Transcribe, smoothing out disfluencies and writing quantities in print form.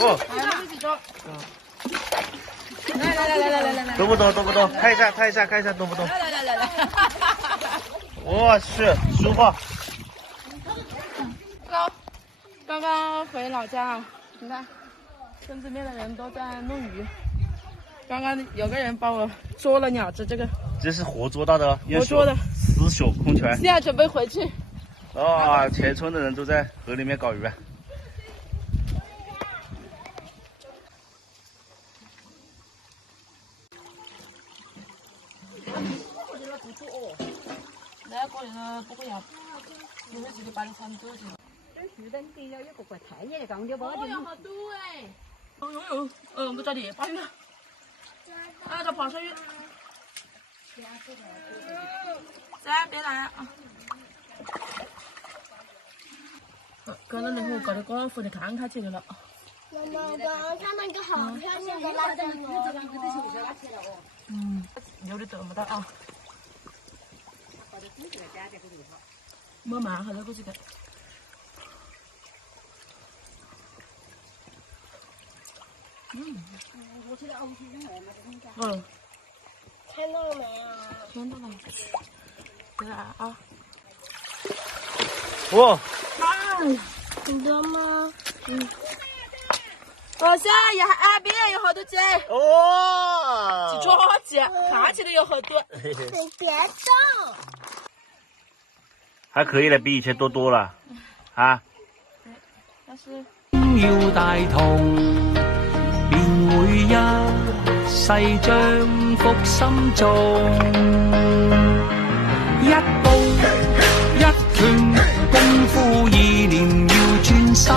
哦，来，一起做。来，动不动动不动，看一下看一下看一下动不动。来。我去，舒服。刚刚回老家啊，你看，村子里面的人都在弄鱼。刚刚有个人帮我捉了2只，这个这是活捉到的，活捉的丝绣空拳。现在准备回去。啊，全村的人都在河里面搞鱼。那过年不过要，有的自己把你铲走去。树灯底了有个怪太热的讲的包哦哟，好多哎！我在里搬了。啊，这爬上去。噻，别来啊！可能等会搞得高富的看开起来了。妈妈，他那个好漂亮的那种哦。有的得不到啊。没嘛，还在过去的。看到了没有？看到了。来啊！哇！很多吗？老乡，岸边有好多鸡，哇！去抓鸡，看起来有好多。你别动。还可以了，比以前多了，啊！但是要大同，便會一世將福心中。一刀一拳，功夫意念要專心。